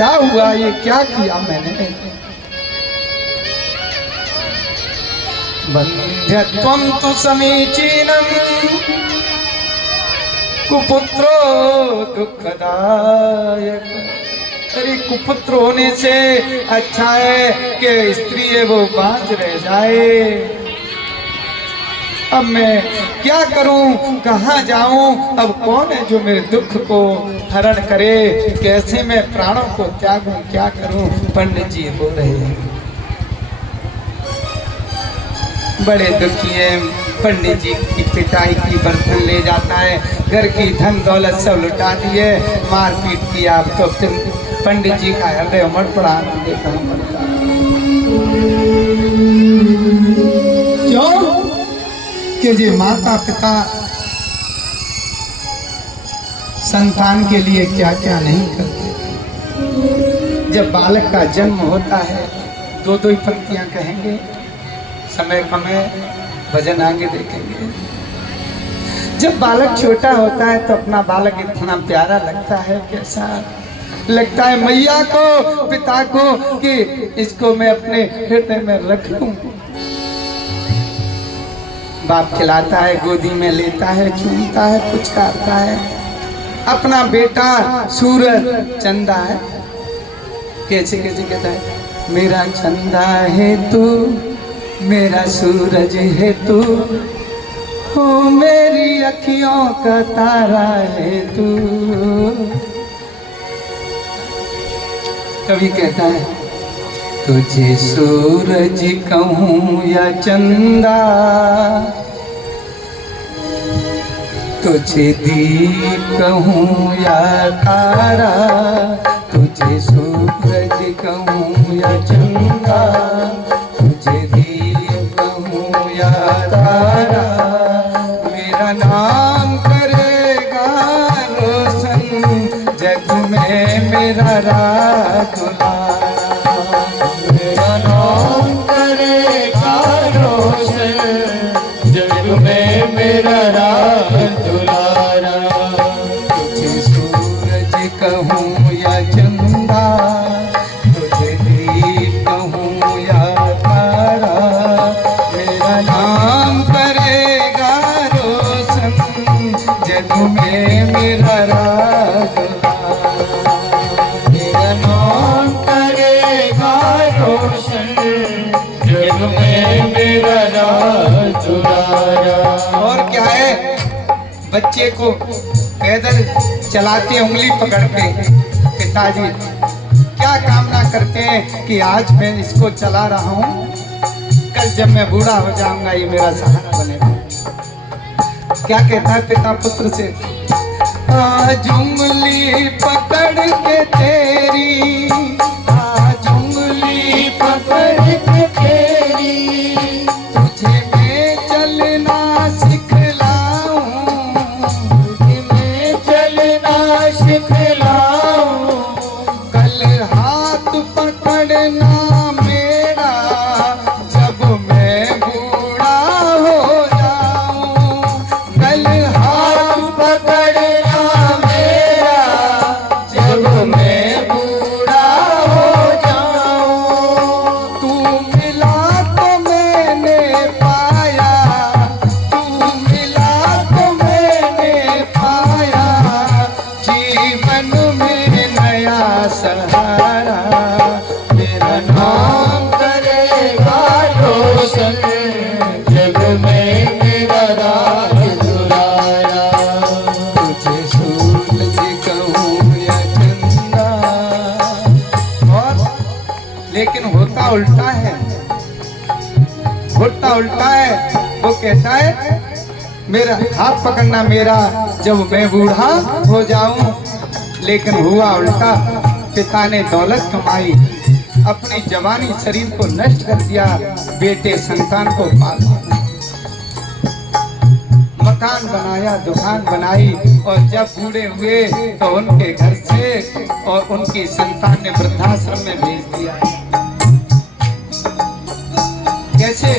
क्या हुआ, ये क्या किया मैंने। बंध्यत्वं तु समीचीनं कुपुत्रो दुःखदायक। अरे कुपुत्र होने से अच्छा है कि स्त्री है वो बांझ रह जाए। अब मैं क्या करूं, कहाँ जाऊं, अब कौन है जो मेरे दुख को हरण करे, कैसे मैं प्राणों को त्यागूं, क्या करूं। पंडित जी बोल रहे हैं, बड़े दुखी है। पंडित जी की पिटाई की, बर्तन ले जाता है, घर की धन दौलत सब लुटा दिए, मारपीट किया। अब तो फिर पंडित जी का हृदय उमड़ पड़ा। देखा पड़ता क्यों कि जी माता पिता संतान के लिए क्या क्या नहीं करते। जब बालक का जन्म होता है दो दो ही पंक्तियां कहेंगे, समय समय भजन आगे देखेंगे। जब बालक छोटा होता है तो अपना बालक इतना प्यारा लगता है, कैसा लगता है मैया को, पिता को, कि इसको मैं अपने हृदय में रख लूं। बाप खिलाता है, गोदी में लेता है, चूमता है, पुचकारता है। अपना बेटा सूरज चंदा है, कैसे कैसे कहता है, मेरा चंदा है तू, मेरा सूरज है तू, हो मेरी अखियों का तारा है तू। कभी कहता है, तुझे सूरज कहूँ या चंदा, तुझे दीप कहूँ या तारा, तुझे सूरज कहूँ या चंदा, तुझे दीप कहूँ या तारा, मेरा नाम करेगा रोशन जग में मेरा राज दुलारा। मेरा नाम करेगा रोशन जग में मेरा राज दुलारा। तुझे सूरज कहूँ या चंदा, तुझे दीप कहूँ या तारा, मेरा नाम करेगा रोशन जग में मेरा राज दुलारा। मेरा नाम करेगा रोशन जग में मेरा राज दुलारा। और क्या है, बच्चे को पैदल चलाते उंगली पकड़ के, पिताजी क्या कामना करते हैं कि आज मैं इसको चला रहा हूँ, कल जब मैं बूढ़ा हो जाऊंगा ये मेरा सहारा बनेगा। क्या कहता है पिता पुत्र से, आज उंगली पकड़ के तेरी, आज उंगली पकड़ के तेरी, तुझे मैं चलना सिखलाऊं, तुझे मैं चलना सिखलाऊं, कल हाथ पकड़ना मेरा जब मैं बूढ़ा हो जाऊं, कल हाथ पकड़ना मेरा जब मैं बूढ़ा हो जाऊं। तू मिला तो मैंने पाया, तू मिला तो मैंने पाया, जीवन में नया सहारा। मेरा नाम करेगा रोशन जग में मेरा राज दुलारा। तुझे सूरज कहूँ या चंदा। और लेकिन होता उल्टा है, होता उल्टा है। वो कहता है मेरा हाथ पकड़ना मेरा जब मैं बूढ़ा हो जाऊं, लेकिन हुआ उल्टा। पिता ने दौलत कमाई, अपनी जवानी शरीर को नष्ट कर दिया, बेटे संतान को पाला, मकान बनाया, दुकान बनाई, और जब बूढ़े हुए तो उनके घर से और उनकी संतान ने वृद्धाश्रम में भेज दिया। कैसे?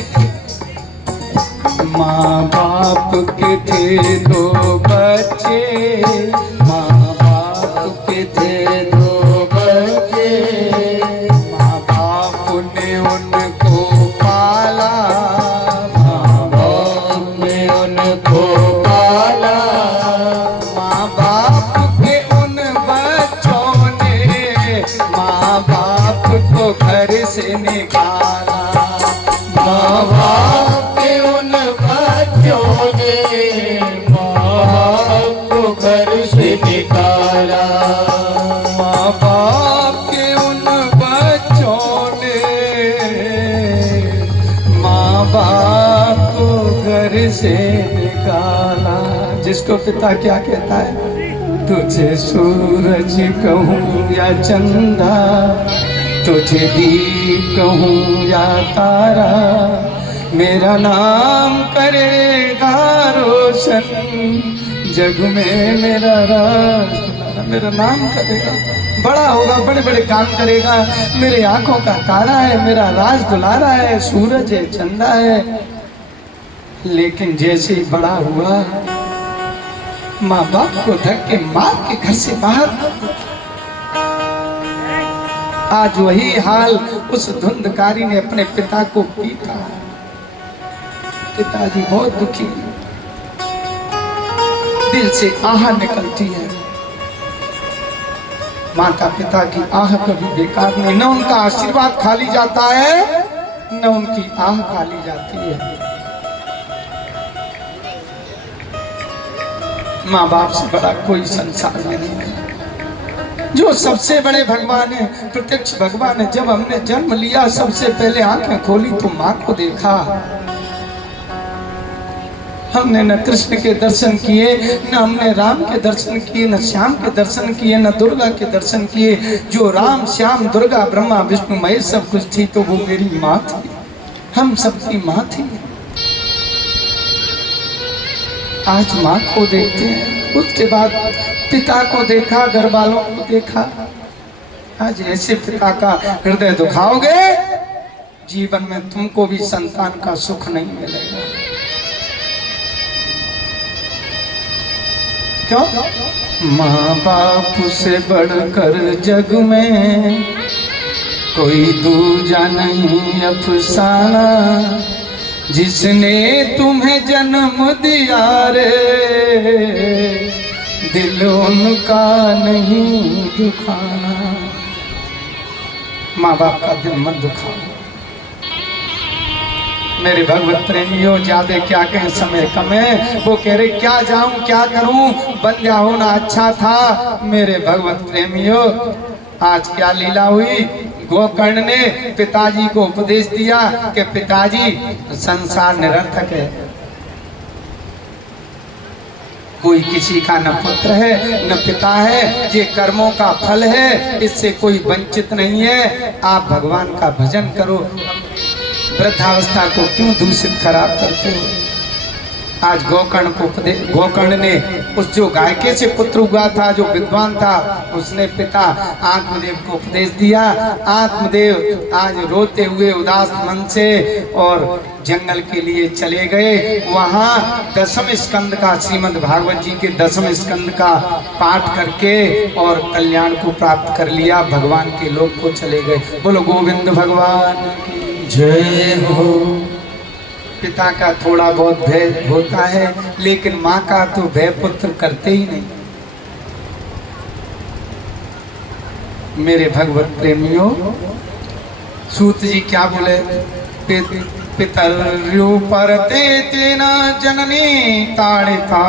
माँ बाप के थे दो बच्चे, माँ बाप के थे दो बच्चे, से निकाला। जिसको पिता क्या कहता है, तुझे सूरज कहूँ या चंदा, तुझे दीप कहूँ या तारा, मेरा नाम करेगा रोशन, जग में मेरा राज दुलारा। मेरा नाम करेगा, बड़ा होगा, बड़े बड़े काम करेगा, मेरे आंखों का तारा है, मेरा राज दुलारा है, सूरज है, चंदा है। लेकिन जैसे ही बड़ा हुआ, माँ बाप को धक्के मार के घर से बाहर। आज वही हाल उस धुंधकारी ने अपने पिता को पीटा। पिताजी बहुत दुखी, दिल से आह निकलती है। माता पिता की आह कभी बेकार नहीं, न उनका आशीर्वाद खाली जाता है, न उनकी आह खाली जाती है। माँ बाप से बड़ा कोई संसार में नहीं है। जो सबसे बड़े भगवान है, प्रत्यक्ष भगवान है। जब हमने जन्म लिया, सबसे पहले आंखें खोली तो माँ को देखा। हमने न कृष्ण के दर्शन किए, न हमने राम के दर्शन किए, न श्याम के दर्शन किए, न दुर्गा के दर्शन किए। जो राम श्याम दुर्गा ब्रह्मा विष्णु महेश सब कुछ थी, तो वो मेरी माँ थी, हम सबकी माँ थी। आज माँ को देखते हैं, उसके बाद पिता को देखा, घर वालों को देखा। आज ऐसे पिता का हृदय दुखाओगे, जीवन में तुमको भी संतान का सुख नहीं मिलेगा। क्यों? माँ बाप से बढ़कर जग में कोई दूजा नहीं अफसाना, जिसने तुम्हें जन्म दिया रे, दिल उनका नहीं दुखाना। माँ बाप का दिल मत दुखाओ। मेरे भगवत प्रेमियों, ज्यादा क्या कहें, समय कम है। वो कह रहे क्या जाऊं क्या करूं, बंध्या होना अच्छा था। मेरे भगवत प्रेमियों, आज क्या लीला हुई। गोकर्ण ने पिताजी को उपदेश दिया कि पिताजी, संसार निरर्थक है, कोई किसी का न पुत्र है न पिता है, ये कर्मों का फल है, इससे कोई वंचित नहीं है। आप भगवान का भजन करो, वृद्धावस्था को क्यों दूषित खराब करते हो। आज गोकर्ण ने उस जो गायके से पुत्र हुआ था, जो विद्वान था, उसने पिता आत्मदेव को उपदेश दिया। आत्मदेव आज रोते हुए उदास मन से और जंगल के लिए चले गए। वहाँ 10वें स्कंद का, श्रीमद् भागवत जी के 10वें स्कंद का पाठ करके और कल्याण को प्राप्त कर लिया। भगवान के लोक को चले गए। बोलो गोविंद भगवान की जय हो। पिता का थोड़ा बहुत भय होता है, लेकिन माँ का तो भय पुत्र करते ही नहीं। मेरे भगवत प्रेमियों, सूत जी क्या बोले, पितर्युपरते तेना जननी ताड़िता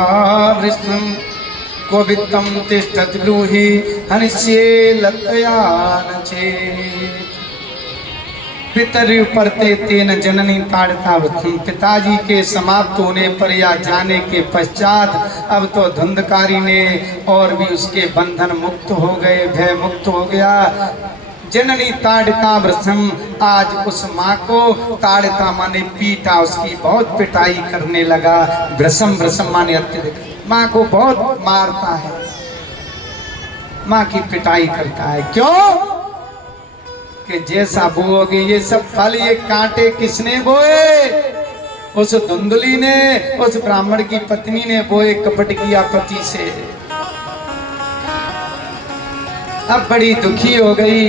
वृष्णं, कोवित्तम तिष्ठति ब्रूहि हनिष्ये लत्तयान चेत्। पितर्युपरते तेन जननी ताड़िता वृष्णं, पिताजी के समाप्त होने पर या जाने के पश्चात अब तो धुंधकारी ने और भी उसके बंधन मुक्त हो गए, भय मुक्त हो गया। जननी ताड़िता वृषम, आज उस माँ को ताड़िता माने पीटा, उसकी बहुत पिटाई करने लगा। वृषम, वृषम माने अत्यधिक, माँ को बहुत मारता है, माँ की पिटाई करता है। क्यों? कि जैसा बोओगे ये सब फल, ये कांटे किसने बोए? उस धुंधली ने, उस ब्राह्मण की पत्नी ने बोए, कपट किया पति से। अब बड़ी दुखी हो गई,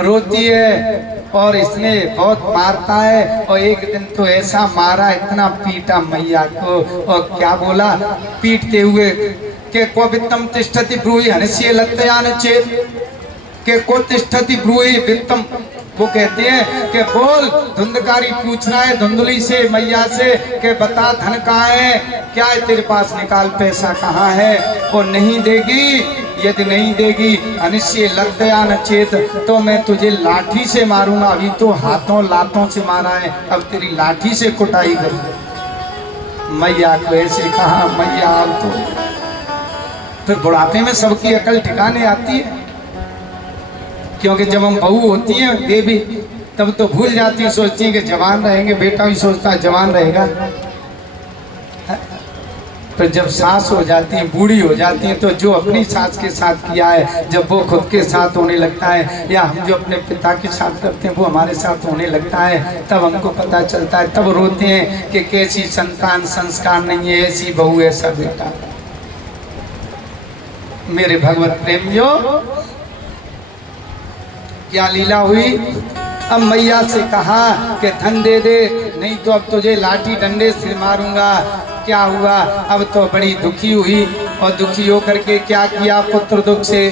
रोती है और इसने बहुत मारता है। और एक दिन तो ऐसा मारा, इतना पीटा मैया को, और क्या बोला पीटते हुए कि क्ववित्तम तिष्ठति ब्रूहि हनिष्ये लत्तयान चेत्, के को तिष्ठति ब्रूहि वित्तम। वो कहते हैं कि बोल, धुंधकारी पूछ रहा है धुंधली से, मैया से, कि बता धन कहाँ है, क्या है तेरे पास, निकाल पैसा कहाँ है। वो नहीं देगी, यदि नहीं देगी अनिश्चय लत्तयान चेत, तो मैं तुझे लाठी से मारूंगा। अभी तो हाथों लातों से मारा है, अब तेरी लाठी से कुटाई करूंगा। मैया को ऐसे कहा, मैया अब तो फिर बुढ़ापे में सबकी अकल ठिकाने आती है, क्योंकि जब हम बहू होती हैं देवी तब तो भूल जाती हैं, सोचती हैं कि जवान रहेंगे, बेटा भी सोचता है जवान रहेगा। तो जब सास हो जाती हैं, बूढ़ी हो जाती हैं, तो जो अपनी सास के साथ किया है जब वो खुद के साथ होने लगता है, या हम जो अपने पिता के साथ करते हैं वो हमारे साथ होने लगता है, तब हमको पता चलता है, तब रोते हैं कि कैसी संतान, संस्कार नहीं है, ऐसी बहू ऐसा बेटा। मेरे भगवत प्रेमियों, क्या लीला हुई। अब मैया से कहा कि धन दे दे, नहीं तो अब तुझे लाठी डंडे से मारूंगा। क्या हुआ, अब तो बड़ी दुखी हुई, और दुखी होकर के क्या किया पुत्र दुख से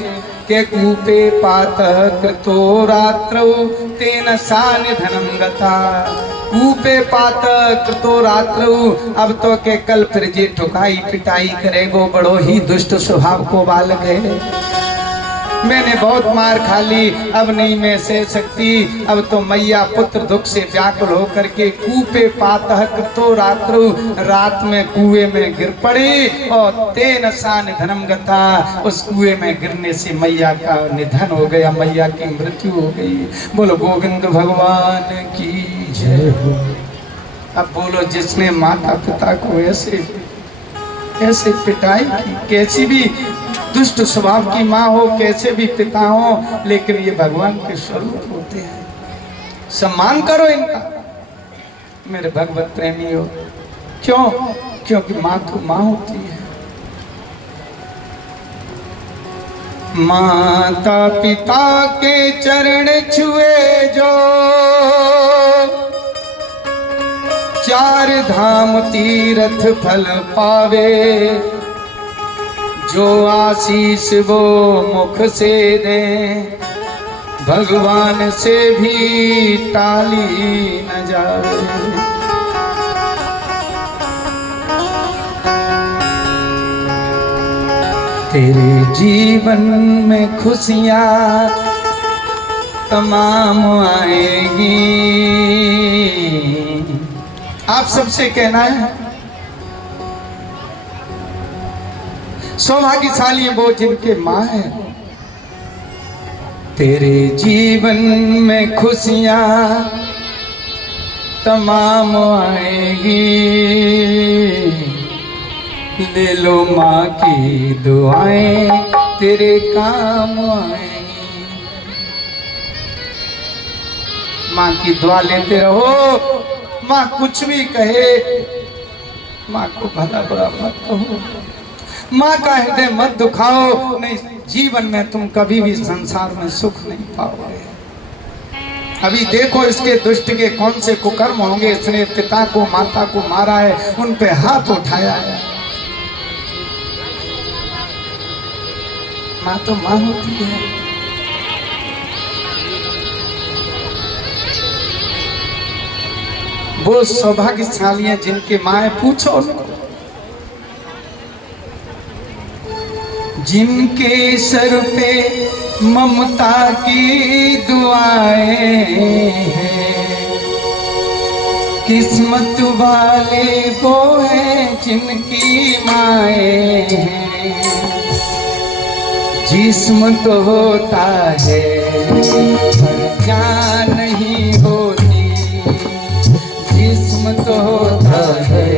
के कूपे पातः कृतो रात्रौ तेन सान धनम गता। कूपे पातः कृतो रात्रौ, अब तो के कल फिर जी ठुकाई पिटाई करेगो, बड़ो ही दुष्ट स्वभाव को बालक है। मैंने बहुत मार खा ली, अब नहीं मैं सह सकती। अब तो मैया पुत्र दुख से व्याकुल होकर के कूपे पातः कृतो रात्रौ, रात में कुएं में गिर पड़ी, और तेन सान धनम गता, उस कुएं में गिरने से मैया का निधन हो गया, मैया की मृत्यु हो गई। बोलो गोविंद भगवान की जय हो। अब बोलो, जिसने माता पिता को ऐसे ऐसे पिटाई की, कैसी भी दुष्ट स्वभाव की माँ हो, कैसे भी पिता हो, लेकिन ये भगवान के स्वरूप होते हैं, सम्मान करो इनका मेरे भगवत प्रेमी हो। क्यों? क्योंकि माँ तो माँ होती है। माता पिता के चरण छुए जो, चार धाम तीर्थ फल पावे। जो आशीष वो मुख से दे, भगवान से भी टाली न जावे। तेरे जीवन में खुशियाँ तमाम आएगी। आप सबसे कहना है, सौभाग्यशाली है वो जिनके माँ है। तेरे जीवन में खुशियाँ तमाम आएगी, ले लो माँ की दुआएं तेरे काम आएंगी। माँ की दुआ लेते रहो, माँ कुछ भी कहे, माँ को भला बुरा मत कहो, माँ का हृदय मत दुखाओ, नहीं जीवन में तुम कभी भी संसार में सुख नहीं पाओगे। अभी देखो इसके दुष्ट के कौन से कुकर्म होंगे, इसने पिता को माता को मारा है, उन पे हाथ उठाया है। माँ तो माँ होती है। वो सौभाग्यशाली हैं जिनके माँ है, पूछो उनको, जिनके सर पे ममता की दुआएं हैं। किस्मत वाले वो हैं जिनकी माएं हैं। जिस्म तो होता है पर जान नहीं होती, जिस्म तो होता है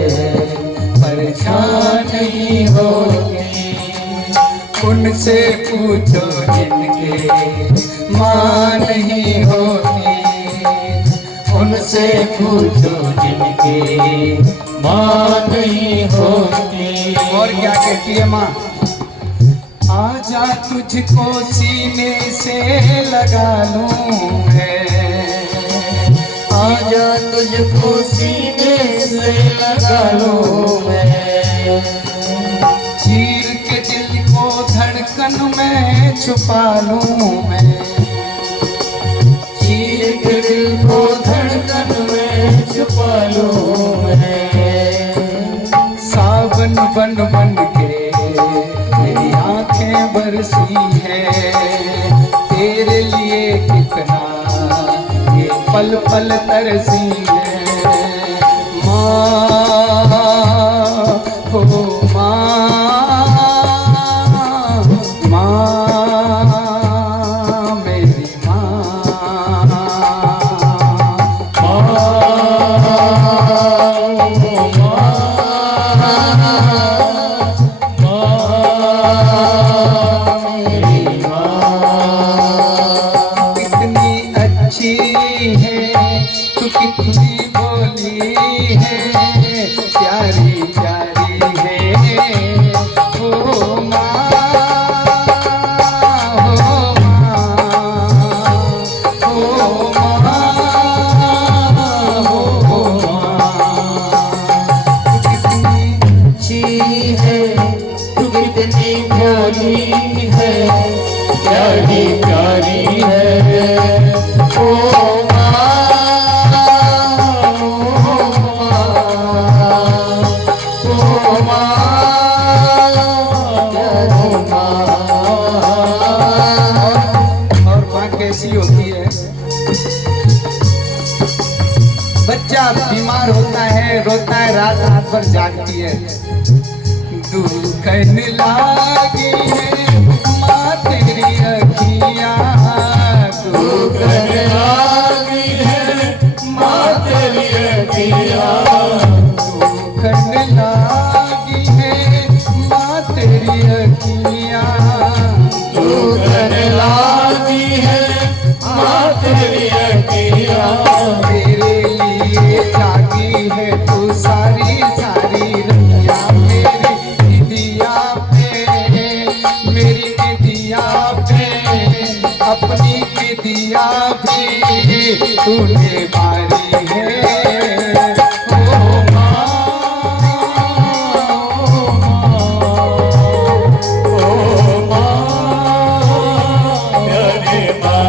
पर जान नहीं होती। उनसे पूछो जिनके माँ नहीं होती, उनसे पूछो जिनके माँ नहीं होती। और क्या कहती है माँ? आजा तुझको सीने से लगा लूं मैं, आजा तुझको सीने से लगा लूं मैं। चीर के दिल को धड़कन में छुपा लूं मैं, चीर के दिल को धड़कन में छुपा लूं मैं। सावन बन बन के मेरी आंखें बरसी है, तेरे लिए कितना ये पल पल तरसी है। माँ प्यारी है ओ माँ, ओ माँ, प्यारी माँ। और माँ कैसी होती है? बच्चा बीमार होता है, रोता है, रात रात भर जागती है। दुखन लागी है माँ तेरी अखियाँ, दुखन लागी है माँ तेरी अखियाँ, दुखन लागी है माँ तेरी अखियाँ, दुखन लागी है माँ तेरी अखियाँ। तेरे लिए जागी है तू सारी सारी रतिया, मेरी दिया पे, मेरी दिया पे, अपनी दिया भी तूने मारी है ओ माँ, ओ माँ, प्यारी माँ।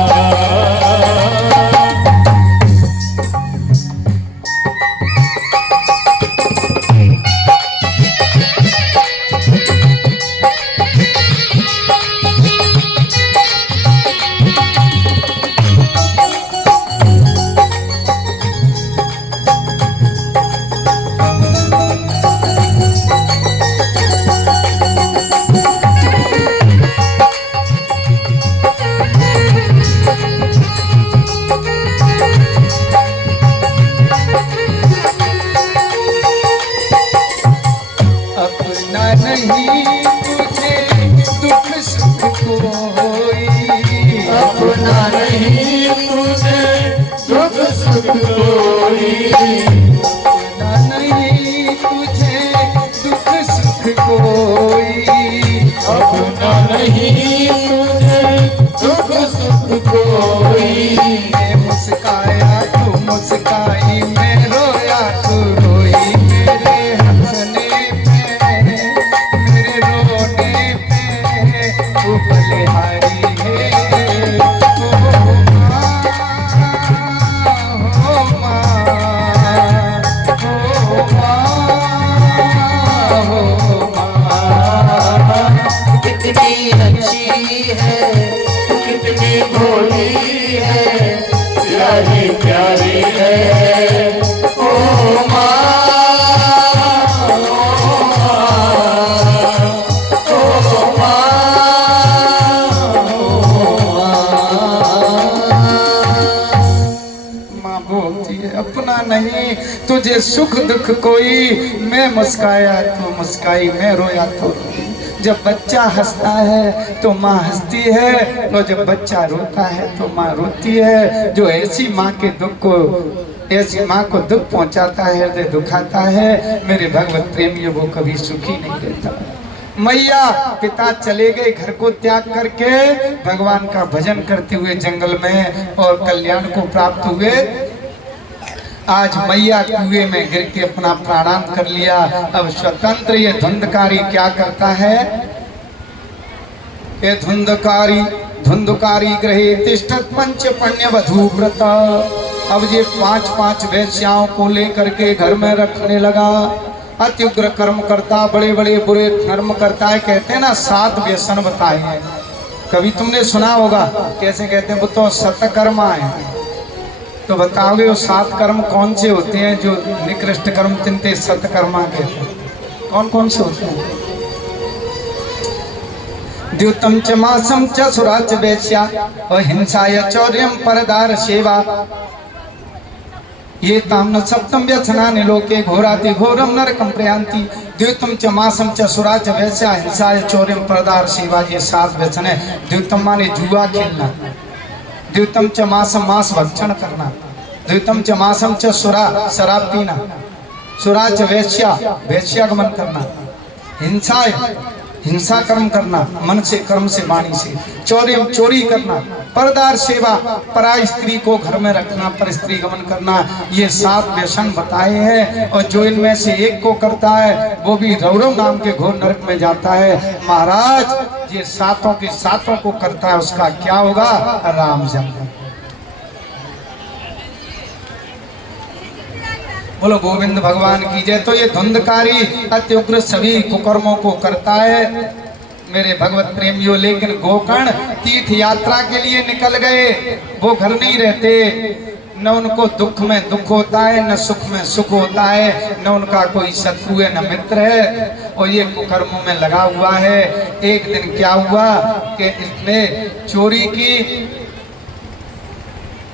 अपना नहीं तुझे दुख सुख कोई, अपना नहीं तुझे दुख सुख कोई, अपना नहीं तुझे दुख सुख कोई, अपना नहीं तुझे दुख सुख कोई। मैं मुस्काया तू मुस्काई, मैं रोया तू रोई, मेरे हंसने पे मेरे रोने पे तू बलिहारी है ओ माँ, ओ माँ, ओ माँ, ओ माँ। कितनी अच्छी है, कितनी भोली है, प्यारी प्यारी है ओ माँ, ओ माँ, ओ माँ बोलती है अपना नहीं तुझे सुख दुख कोई, मैं मुस्काया तू मुस्काई, मैं रोया तो रोई। जब बच्चा हंसता है तो माँ हंसती है, और जब बच्चा रोता है तो माँ रोती है। जो ऐसी माँ के दुख को, ऐसी माँ को दुख पहुंचाता है, हृदय दुखाता है, मेरे भगवत प्रेमी वो कभी सुखी नहीं रहता। मैया पिता चले गए घर को त्याग करके, भगवान का भजन करते हुए जंगल में, और कल्याण को प्राप्त हुए। आज मैया कुएं में गिर के अपना प्राणांत कर लिया। अब स्वतंत्र ये धुंधकारी क्या करता है? ये धुंधकारी ग्रहे तिष्ठत पंच पुण्य वधू व्रत। अब ये पांच वेश्याओं को लेकर के घर में रखने लगा। अति उग्र कर्म करता, बड़े बड़े बुरे कर्म करता है। कहते हैं ना 7 व्यसन बताए हैं, कभी तुमने सुना होगा। कैसे कहते हैं? वो तो सतकर्मा है। तो बताओगे वो 7 कर्म कौन से होते हैं जो निकृष्ट कर्म तिनते सतकर्मा के? कौन कौन से होते हैं? द्युतम च मासम च सुराच वैश्या और हिंसाय चौर्यम परदार सेवा। ये ताम्न सप्तम व्यसनानि लोके घोराति घोरम नरकम प्रयांति। द्युतम च मासम च सुराच वैश्या हिंसाय चौर्यम परदार सेवा। ये 7 व्यसन है। द्युतम माने जुआ खेलना, द्युतम च मासम मांस भक्षण करना, द्युतम च मासम च सुरा शराब पीना, सुराच वैश्या वैश्यागमन करना, हिंसा हिंसा कर्म करना मन से कर्म से वाणी से, चौर्य चोरी करना, परदार सेवा पराई स्त्री को घर में रखना, पर स्त्री गमन करना। ये 7 व्यसन बताए हैं। और जो इनमें से एक को करता है वो भी रौरव नाम के घोर नरक में जाता है। महाराज ये सातों के सातों को करता है, उसका क्या होगा? राम जन्म। बोलो गोविंद भगवान की जय। तो ये धुंधकारी अति उग्र सभी कुकर्मों को करता है मेरे भगवत प्रेमियों। लेकिन गोकर्ण तीर्थ यात्रा के लिए निकल गए, वो घर नहीं रहते। न उनको दुख में दुख होता है, न सुख में सुख होता है, न उनका कोई शत्रु है न मित्र है, और ये कुकर्मों में लगा हुआ है। एक दिन क्या हुआ कि इसने चोरी की,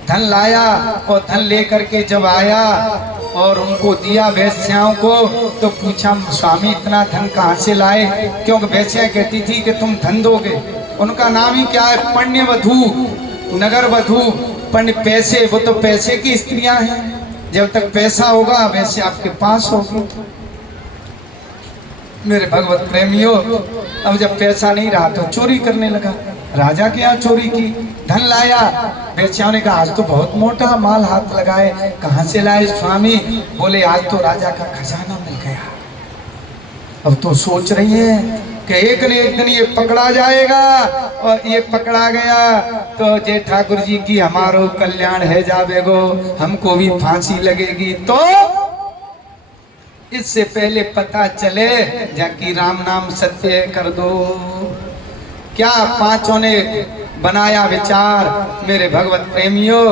धन लाया, और धन लेकर के जब आया और उनको दिया वेश्याओं को, तो पूछा स्वामी इतना धन कहाँ से लाए? क्योंकि वेश्या कहती थी कि तुम धन दोगे। उनका नाम ही क्या है? पुण्य वधू, नगर वधू। पुण्य पैसे, वो तो पैसे की स्त्रियां हैं। जब तक पैसा होगा वैसे आपके पास होगी। मेरे भगवत प्रेमियों, अब जब पैसा नहीं रहा तो चोरी करने लगा। राजा के यहाँ चोरी की, धन लाया। वेश्याओं ने कहा आज तो बहुत मोटा माल हाथ लगाए। कहाँ से लाए स्वामी? बोले आज तो राजा का खजाना मिल गया। अब तो सोच रही है कि एक न एक दिन ये पकड़ा जाएगा, और ये पकड़ा गया तो जे ठाकुर जी की हमारो कल्याण है जावेगो, हमको भी फांसी लगेगी। तो इससे पहले पता चले जाकि राम नाम सत्य कर दो। क्या पांचों ने बनाया विचार मेरे भगवत प्रेमियों।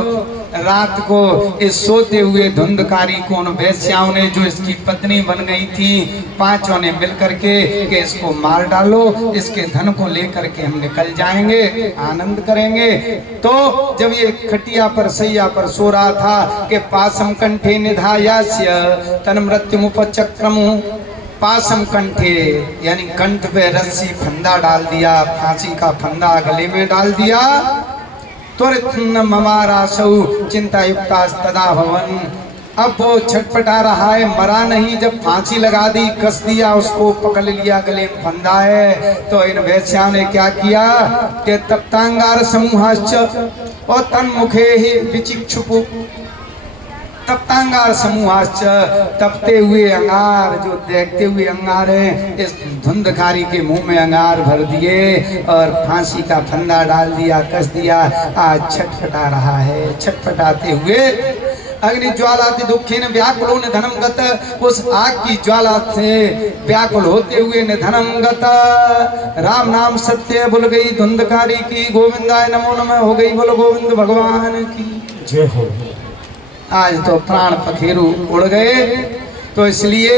रात को इस सोते हुए धुंधकारी को उन वेश्याओं ने, जो इसकी पत्नी बन गई थी, पांचों ने मिलकर के कि इसको मार डालो, इसके धन को लेकर के हम निकल जाएंगे, आनंद करेंगे। तो जब ये खटिया पर सैया पर सो रहा था कि पासम कंठे निधायास्य तन मृत्युमुपचक्रमु। पासम कंठे यानी कंठ पे रस्सी फंदा डाल दिया, फांसी का फंदा गले में डाल दिया। त्वरित ममारासौ चिंता युक्ता तदा भवन। अब वो छटपटा रहा है, मरा नहीं। जब फांसी लगा दी, कस दिया, उसको पकड़ लिया, गले में फंदा है। तो इन वेश्या ने क्या किया कि तप्तांगार समूहाश्च और तन्मुखे ही विचिक्षुपु। तप्तांगार समूहाश्च, तपते हुए अंगार, जो देखते हुए अंगार है, इस धुंधकारी के मुंह में अंगार भर दिए और फांसी का फंदा डाल दिया, कस दिया। आज छटपटा रहा है। छटपटाते हुए अग्नि ज्वालाति दुखी न व्याकुलो न धनम गत। उस आग की ज्वाला से व्याकुल होते हुए न धनम गत। राम नाम सत्य बोल गई धुंधकारी की। गोविंदाय नमो नमः हो गई। बोलो गोविंद भगवान की जय हो। आज तो प्राण पखेरु उड़ गए। तो इसलिए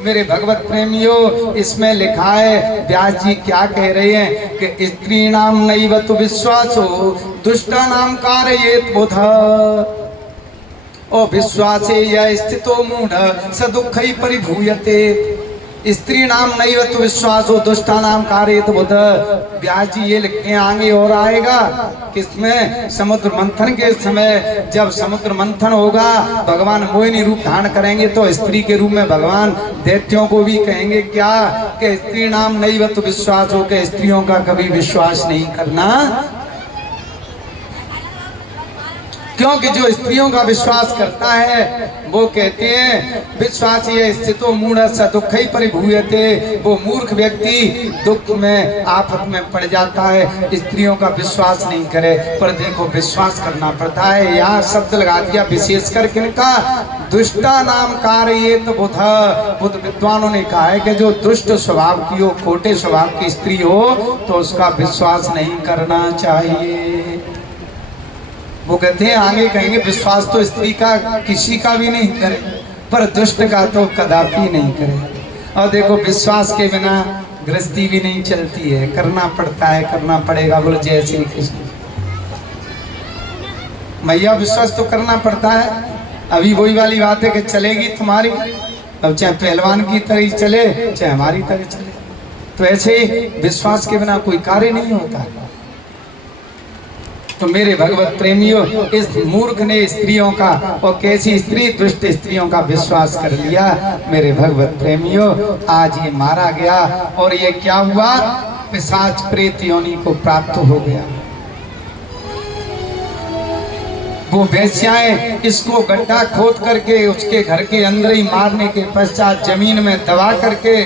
मेरे भगवत प्रेमियों, इसमें लिखा है, व्यास जी क्या कह रहे हैं कि स्त्री नाम नैव तु विश्वासो दुष्टा नाम कारयेत बुध। ओ विश्वासे या स्थितो मूढ़ स दुःखै परिभूयते। स्त्री नाम नैव तु विश्वासो दुष्टा नाम कारयेत बुध। व्यास जी ये लिखते हैं, आगे और आएगा किसमें? समुद्र मंथन के समय जब समुद्र मंथन होगा, भगवान मोहिनी रूप धारण करेंगे, तो स्त्री के रूप में भगवान दैत्यों को भी कहेंगे क्या कि स्त्री नाम नैव तु विश्वासो, के स्त्रियों का कभी विश्वास नहीं करना। क्योंकि जो स्त्रियों का विश्वास करता है वो कहते हैं विश्वास ये स्थितो मूढ़ स दुःखै परिभूयते। वो मूर्ख व्यक्ति दुख में आफत में पड़ जाता है, स्त्रियों का विश्वास नहीं करे। पर देखो विश्वास करना पड़ता है। यहाँ शब्द लगा दिया विशेषकर किनका? दुष्टा नाम कारयेत बुध। बुद्ध विद्वानों ने कहा है कि जो दुष्ट स्वभाव की हो, खोटे स्वभाव की स्त्री हो, तो उसका विश्वास नहीं करना चाहिए। वो कहते हैं, आगे कहेंगे, विश्वास तो स्त्री का किसी का भी नहीं करे, पर दुष्ट का तो कदापि नहीं करे। और देखो विश्वास के बिना गृहस्थी भी नहीं चलती है, करना पड़ता है, करना पड़ेगा। बोलो जय श्री कृष्ण। मैया विश्वास तो करना पड़ता है। अभी वही वाली बात है कि चलेगी तुम्हारी, अब चाहे पहलवान की तरह चले चाहे हमारी तरह चले। तो ऐसे ही विश्वास के बिना कोई कार्य नहीं होता। तो मेरे भगवत प्रेमियों, इस मूर्ख ने स्त्रियों का, और कैसी स्त्री, दुष्ट स्त्रियों का विश्वास कर लिया। मेरे भगवत प्रेमियों, आज ये मारा गया। और ये क्या हुआ? पिशाच प्रेत योनि को प्राप्त हो गया। वो वेश्याएं इसको गड्ढा खोद करके उसके घर के अंदर ही मारने के पश्चात जमीन में दबा करके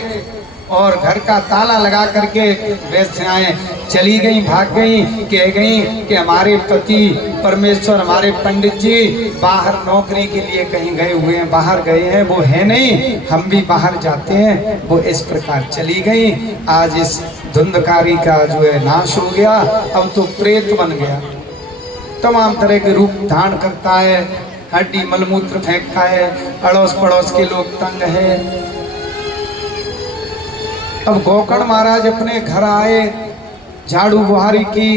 और घर का ताला लगा करके वेश्याएं चली गई, भाग गई, कह गई कि हमारे पति परमेश्वर, हमारे पंडित जी बाहर नौकरी के लिए कहीं गए हुए हैं, बाहर गए हैं, वो है नहीं, हम भी बाहर जाते हैं। वो इस प्रकार चली गई। आज इस धुंधकारी का जो है नाश हो गया। अब तो प्रेत बन गया, तमाम तरह के रूप धारण करता है, हड्डी मलमूत्र फेंकता है, अड़ोस पड़ोस के लोग तंग है। अब गोकर्ण महाराज अपने घर आए, झाड़ू बुहारी की,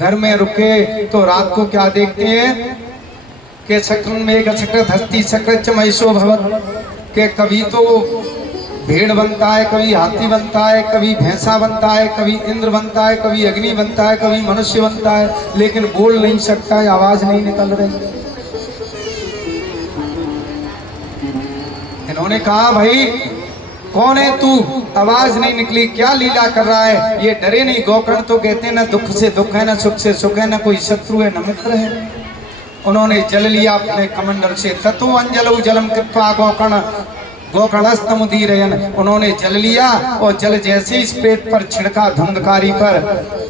घर में रुके तो रात को क्या देखते हैं कि चक्र में एक चक्र धस्ती चक्र चमैशो भवत, के कभी तो भेड़ बनता है, कभी हाथी बनता है, कभी भैंसा बनता है, कभी इंद्र बनता है, कभी अग्नि बनता है, कभी मनुष्य बनता है, लेकिन बोल नहीं सकता है, आवाज नहीं निकल रही। इन्होंने कहा भाई कौन है तू, आवाज नहीं निकली, क्या लीला कर रहा है? ये डरे नहीं। गोकर्ण तो कहते हैं ना दुख से दुख है, ना सुख से सुख है, ना कोई शत्रु है, न मित्र है। उन्होंने जल लिया अपने कमंडल से, ततो अंजलु जलम कृत्वा गोकर्ण गोकर्णस्तमुदीरयन्। उन्होंने जल लिया और जल जैसे इस प्रेत पर छिड़का, धुंधकारी पर,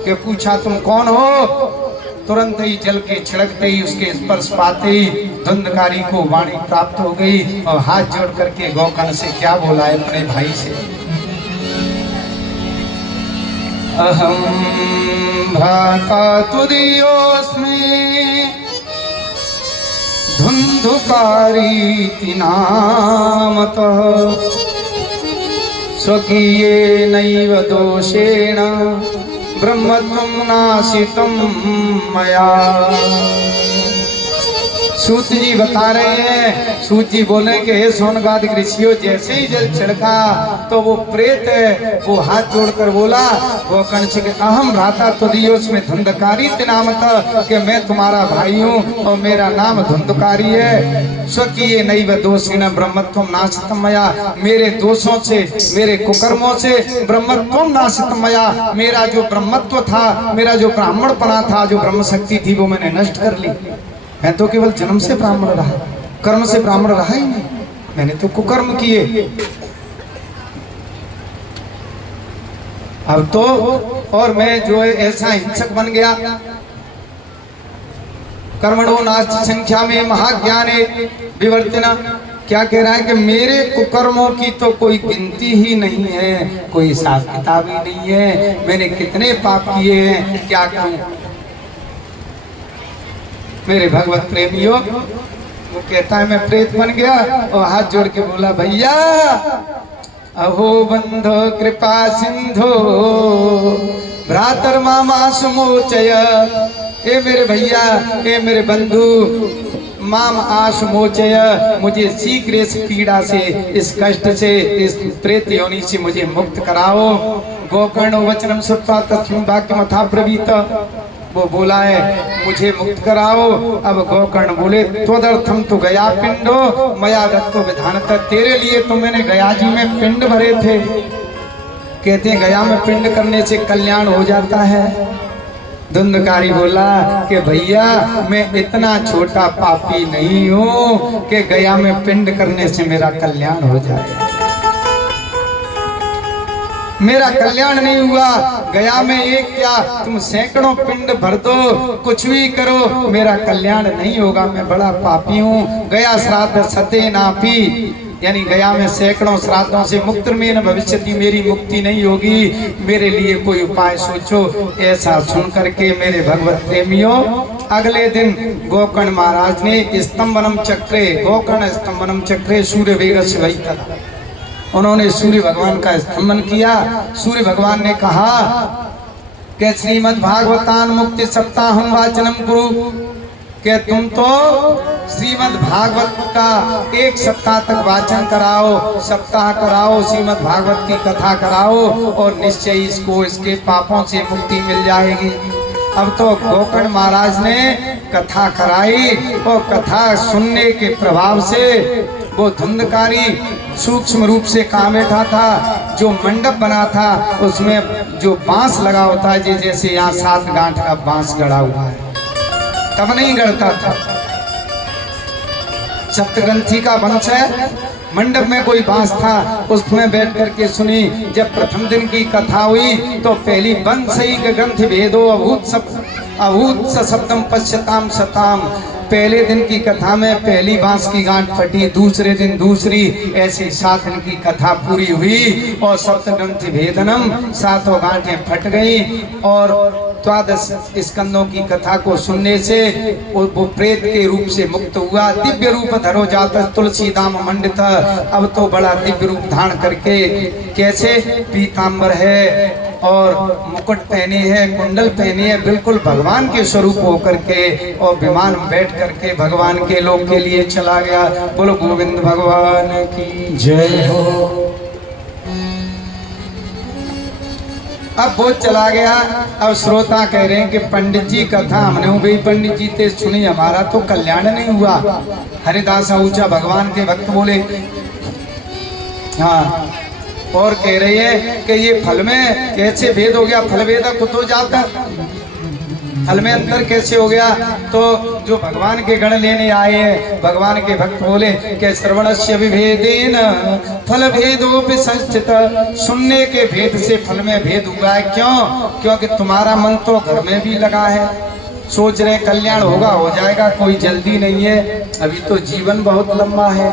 के पूछा तुम कौन हो? तुरंत ही जल के छिड़कते ही, उसके स्पर्श पाते ही धुंधकारी को वाणी प्राप्त हो गई और हाथ जोड़ करके गोकर्ण से क्या बोला है अपने भाई से, अहम भ्राता तुदीयोऽस्मि धुंधुकारी नामतः स्वकीये नैव दोषेण ब्रह्मत्वं नाशितं मया। सूत जी बता रहे हैं, सूत जी बोले कि हे सोनगादिक ऋषियों, जैसे ही जल छिड़का तो वो प्रेत है, वो हाथ जोड़कर बोला गोकर्ण से कि अहम भ्राता तुदीयोऽस्मि में धुंधकारी नामतः, कि मैं तुम्हारा भाई हूँ और मेरा नाम धुंधकारी है। स्वकीय नैव दोषेण ब्रह्मत्वं नाशितं मया, मेरे दोषों से, मेरे कुकर्मों से ब्रह्मत्वं नाशितं मया, मेरा जो ब्रह्मत्व था, मेरा जो ब्राह्मणपना था, जो ब्रह्म शक्ति थी, वो मैंने नष्ट कर ली। मैं तो केवल जन्म से ब्राह्मण रहा, कर्म से ब्राह्मण रहा ही नहीं, मैंने तो कुकर्म किए। अब तो और मैं जो है ऐसा हिंसक बन गया। कर्मणो नास्ति संख्या में महाज्ञाने विवर्तिना, क्या कह रहा है कि मेरे कुकर्मों की तो कोई गिनती ही नहीं है, कोई हिसाब किताब ही नहीं है, मैंने कितने पाप किए हैं, क्या कहूं। मेरे भगवत प्रेमियों, वो कहता है मैं प्रेत बन गया और हाथ जोड़ के बोला भैया अहो बंधो कृपा सिंधो भ्रातर मामा सुमोचय। ए मेरे भैया, ए मेरे बंधु, माम आश मोचय, मुझे शीघ्र इस पीड़ा से, इस कष्ट से, इस प्रेत योनि से मुझे मुक्त कराओ। गोकर्ण वचनम श्रुत्वा तस्मिन् वाक्यमथा ब्रवीत, वो बोला है मुझे मुक्त कराओ। अब गोकर्ण बोले त्वदर्थम तो गया पिंडो मया दत्तो विधानतः, तेरे लिए तो मैंने गया जी में पिंड भरे थे। कहते हैं गया में पिंड करने से कल्याण हो जाता है। धुंधकारी बोला कि भैया मैं इतना छोटा पापी नहीं हूँ कि गया में पिंड करने से मेरा कल्याण हो जाए। मेरा कल्याण नहीं हुआ, गया में एक क्या तुम सैकड़ों पिंड भर दो, कुछ भी करो, मेरा कल्याण नहीं होगा, मैं बड़ा पापी हूँ। गया श्राद्ध सते नापी, यानी गया में सैकड़ों श्राद्धों से मुक्त में न भविष्यति, मेरी मुक्ति नहीं होगी, मेरे लिए कोई उपाय सोचो। ऐसा सुन करके मेरे भगवत प्रेमियों, अगले दिन गोकर्ण महाराज ने स्तंभनम चक्रे, गोकर्ण स्तंभनम चक्रे सूर्य वेग शिवैतः, उन्होंने सूर्य भगवान का स्तंभन किया। सूर्य भगवान ने कहा कि श्रीमद् भागवतान मुक्ति सप्ताहम वाचनम गुरु, कि तुम तो श्रीमद् भागवत का एक सप्ताह तक वाचन कराओ, सप्ताह कराओ, श्रीमद् भागवत की कथा कराओ और निश्चय इसको इसके पापों से मुक्ति मिल जाएगी। अब तो गोकर्ण महाराज ने कथा कराई और कथा सुनने के प्रभाव से वो धुंधकारी सूक्ष्म रूप से कहाँ बैठा था, जो मंडप बना था उसमें जो बांस लगा होता है, जैसे यहाँ 7 गांठ का बांस गड़ा हुआ है, तब नहीं गड़ता था। सप्तग्रंथी का वंश है, मंडप में कोई बांस था, उसमें बैठ करके सुनी। जब प्रथम दिन की कथा हुई तो पहली बंसई के ग्रंथ भेदो अभूत सप्तम पश्यताम शताम। पहले दिन की कथा में पहली बांस की गांठ फटी, दूसरे दिन दूसरी, ऐसी 7 दिन की कथा पूरी हुई और सप्तग्रंथि भेदनम, 7 गांठें फट गई। और 12 स्कंदों की कथा को सुनने से वो प्रेत के रूप से मुक्त हुआ। दिव्य रूप धरो जाता तुलसी दाम मंडित, अब तो बड़ा दिव्य रूप धारण करके, कैसे पीतांबर है और मुकुट पहने है, कुंडल पहने है, बिल्कुल भगवान के स्वरूप होकर के, और विमान में बैठ करके भगवान के लोक के लिए चला गया। बोलो गोविंद भगवान की जय हो। अब वो चला गया। अब श्रोता कह रहे हैं कि पंडित जी कथा हमने भी पंडित जी ते सुनी, हमारा तो कल्याण नहीं हुआ। हरिदास ऊंचा भगवान के भक्त बोले, हाँ, और कह रही है कि ये फल में कैसे भेद हो गया, फल भेद खुद हो जाता, फल में अंतर कैसे हो गया। तो जो भगवान के गण लेने आए हैं, भगवान के भक्त बोले कि श्रवणस्य विभेदेन फल भेदो संस्थित, सुनने के भेद से फल में भेद हुआ है। क्यों? क्योंकि तुम्हारा मन तो घर में भी लगा है, सोच रहे कल्याण होगा, हो जाएगा, कोई जल्दी नहीं है, अभी तो जीवन बहुत लंबा है,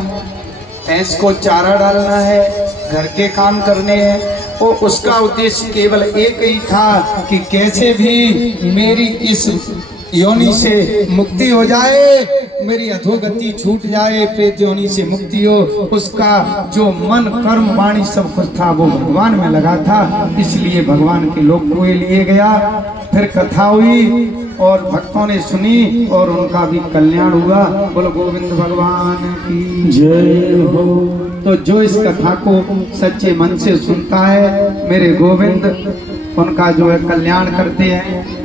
भैंस को चारा डालना है, घर के काम करने हैं। और उसका उद्देश्य केवल एक ही था कि कैसे भी मेरी इस योनि से मुक्ति हो जाए, मेरी अधोगति छूट जाए, प्रेत योनि से मुक्ति हो। उसका जो मन कर्म वाणी सब कुछ था वो भगवान में लगा था, इसलिए भगवान के लोक को लिए गया। फिर कथा हुई और भक्तों ने सुनी और उनका भी कल्याण हुआ। बोलो गोविंद भगवान की जय हो। तो जो इस कथा को सच्चे मन से सुनता है, मेरे गोविंद उनका जो है कल्याण करते हैं।